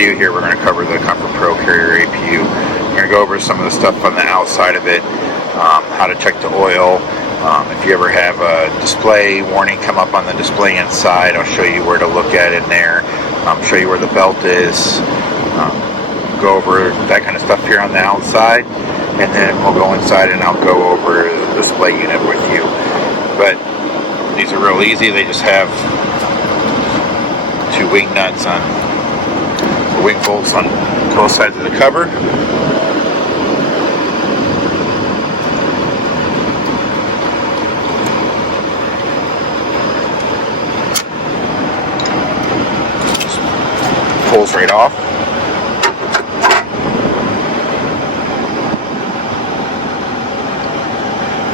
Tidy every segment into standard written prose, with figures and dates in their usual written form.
video here, we're going to cover the Comfort Pro Carrier APU. We're going to go over some of the stuff on the outside of it, how to check the oil. If you ever have a display warning come up on the display inside, I'll show you where to look at in there, show you where the belt is, go over that kind of stuff here on the outside, and then we'll go inside and I'll go over the display unit with you. But these are real easy. They just have two wing nuts on, or wing bolts on both sides of the cover. Just pulls right off.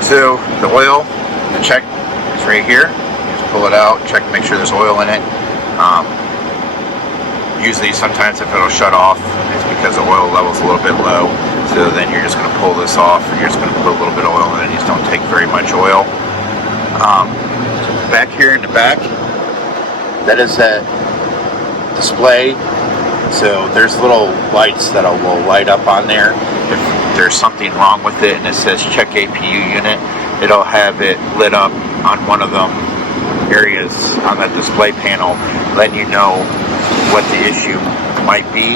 So the oil, the check is right here. You just pull it out, check, make sure there's oil in it. Usually sometimes if it'll shut off, it's because the oil level's a little bit low. So then you're just going to pull this off and you're just going to put a little bit of oil in it. You just don't take very much oil. Back here in the back, that is a display. So there's little lights that will light up on there. If there's something wrong with it and it says check APU unit, it'll have it lit up on one of them areas on that display panel, letting you know what the issue might be.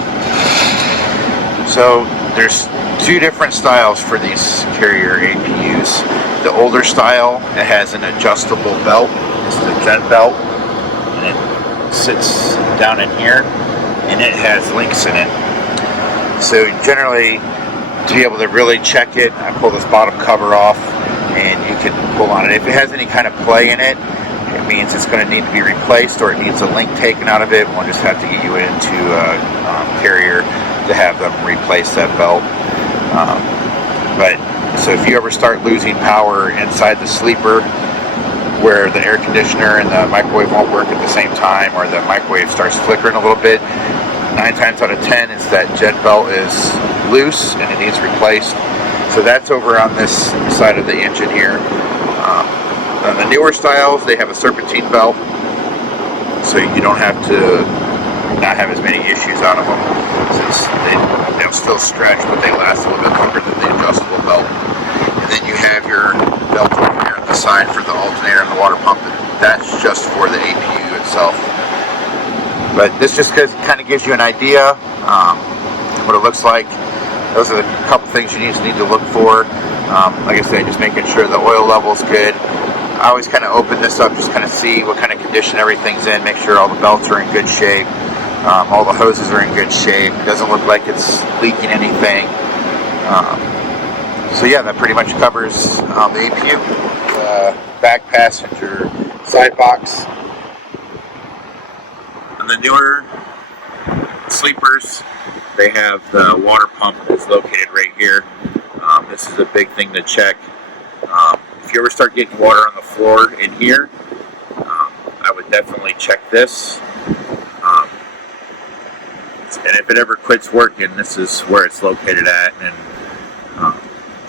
So there's two different styles for these carrier APUs. The older style, it has an adjustable belt. It's the gen belt, and it sits down in here, and it has links in it. So generally, to be able to really check it, I pull this bottom cover off, and you can pull on it. If it has any kind of play in it, it means it's going to need to be replaced, or it needs a link taken out of it. We'll just have to get you into a carrier to have them replace that belt. So if you ever start losing power inside the sleeper, where the air conditioner and the microwave won't work at the same time, or the microwave starts flickering a little bit, 9 times out of 10 is that jet belt is loose and it needs replaced. So that's over on this side of the engine here. On the newer styles, they have a serpentine belt, so you don't have to not have as many issues out of them, since they'll still stretch, but they last a little bit longer than the adjustable belt. And then you have your belt over here on the side for the alternator and the water pump. That's just for the APU itself. But this just kind of gives you an idea what it looks like. Those are the couple things you need to look for. Like I said, just making sure the oil level's good. I always kind of open this up, just kind of see what kind of condition everything's in, make sure all the belts are in good shape, all the hoses are in good shape. It doesn't look like it's leaking anything. So yeah, that pretty much covers the APU. Back passenger side box. On the newer sleepers, they have the water pump that's located right here. This is a big thing to check. If you ever start getting water on the floor in here, I would definitely check this. And if it ever quits working, this is where it's located at. And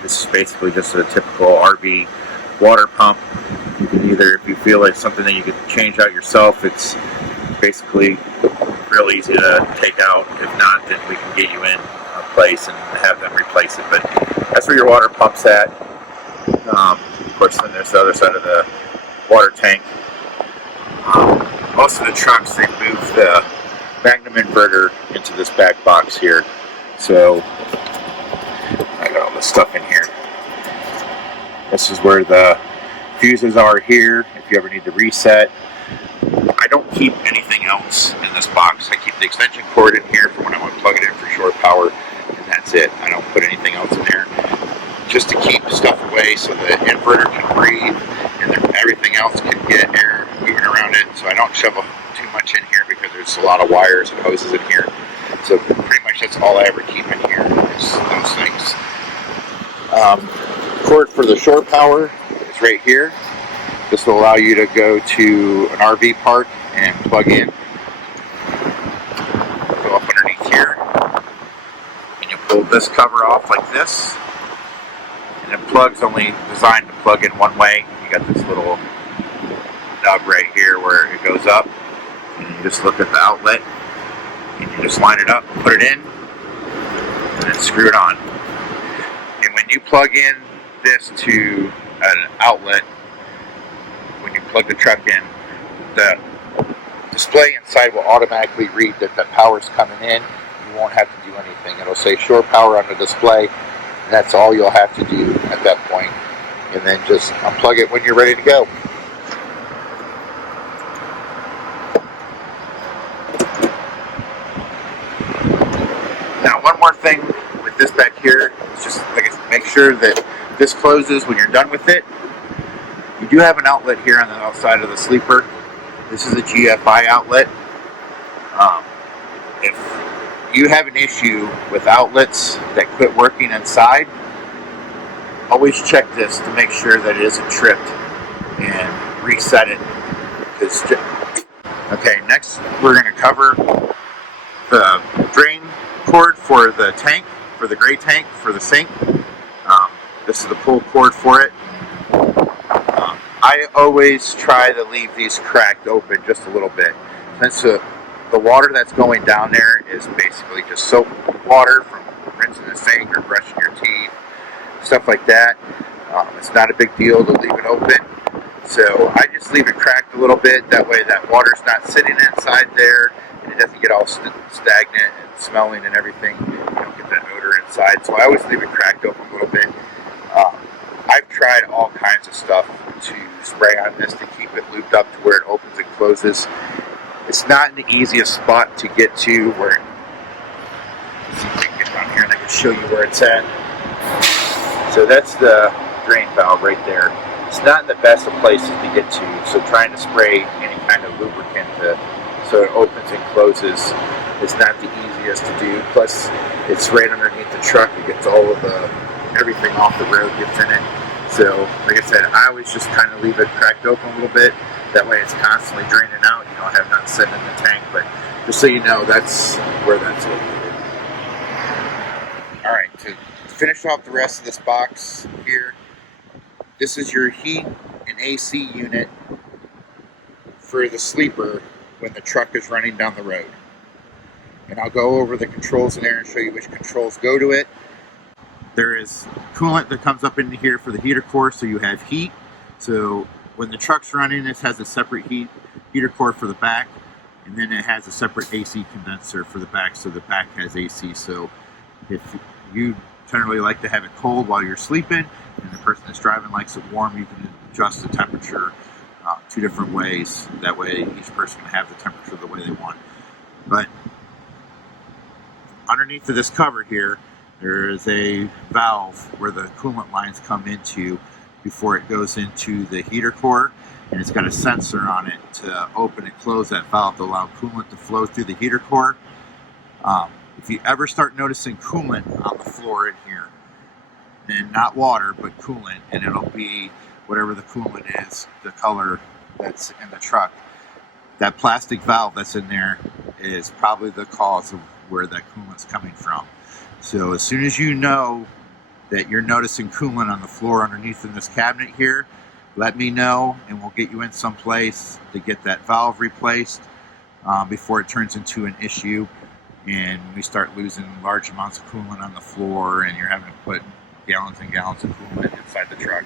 this is basically just a typical RV water pump. You can either, if you feel like something that you could change out yourself, it's basically real easy to take out. If not, then we can get you in a place and have them replace it. But that's where your water pump's at. Of course, then there's the other side of the water tank. Most of the trucks, they move the Magnum inverter into this back box here. So I got all this stuff in here. This is where the fuses are here, if you ever need to reset. I don't keep anything else in this box. I keep the extension cord in here for when I want to plug it in for short power, and that's it. I don't put anything else in there, just to keep stuff away so the inverter can breathe and everything else can get air moving around it. So I don't shove too much in here because there's a lot of wires and hoses in here. So pretty much that's all I ever keep in here is those things. Cord for the shore power is right here. This will allow you to go to an RV park and plug in. Go up underneath here, and you pull this cover off like this. And the plug's only designed to plug in one way. You got this little nub right here where it goes up, and you just look at the outlet, and you just line it up, put it in, and then screw it on. And when you plug in this to an outlet, when you plug the truck in, the display inside will automatically read that the power's coming in. You won't have to do anything. It'll say shore power on the display, and that's all you'll have to do at that point. And then just unplug it when you're ready to go. Now, one more thing with this back here is just make sure that this closes when you're done with it. You do have an outlet here on the outside of the sleeper. This is a GFI outlet. If you have an issue with outlets that quit working inside, always check this to make sure that it isn't tripped and reset it. Okay, next we're going to cover the drain cord for the tank, for the gray tank, for the sink. This is the pull cord for it. I always try to leave these cracked open just a little bit. Since the water that's going down there is basically just soap water from rinsing the sink or brushing your teeth, stuff like that. It's not a big deal to leave it open. So I just leave it cracked a little bit. That way that water's not sitting inside there and it doesn't get all stagnant and smelling and everything. You don't get that odor inside. So I always leave it cracked open a little bit. I've tried all kinds of stuff to spray on this to keep it looped up to where it opens and closes. It's not the easiest spot to get to where, see if I can get down here and I can show you where it's at. So that's the drain valve right there. It's not in the best of places to get to, so trying to spray any kind of lubricant so it opens and closes is not the easiest to do. Plus, it's right underneath the truck. It gets all of everything off the road gets in it. So, like I said, I always just kind of leave it cracked open a little bit. That way it's constantly draining out. You don't have nothing sitting in the tank. But just so you know, that's where that's located. Alright, to finish off the rest of this box here, this is your heat and AC unit for the sleeper when the truck is running down the road. And I'll go over the controls in there and show you which controls go to it. There is coolant that comes up into here for the heater core, so you have heat. So when the truck's running, this has a separate heater core for the back, and then it has a separate AC condenser for the back, so the back has AC. So if you generally like to have it cold while you're sleeping, and the person that's driving likes it warm, you can adjust the temperature two different ways. That way each person can have the temperature the way they want. But underneath of this cover here, there is a valve where the coolant lines come into before it goes into the heater core, and it's got a sensor on it to open and close that valve to allow coolant to flow through the heater core. If you ever start noticing coolant on the floor in here, and not water but coolant, and it'll be whatever the coolant is, the color that's in the truck, that plastic valve that's in there is probably the cause of where that coolant's coming from. So as soon as you know that you're noticing coolant on the floor underneath in this cabinet here, let me know and we'll get you in someplace to get that valve replaced before it turns into an issue and we start losing large amounts of coolant on the floor and you're having to put gallons and gallons of coolant inside the truck.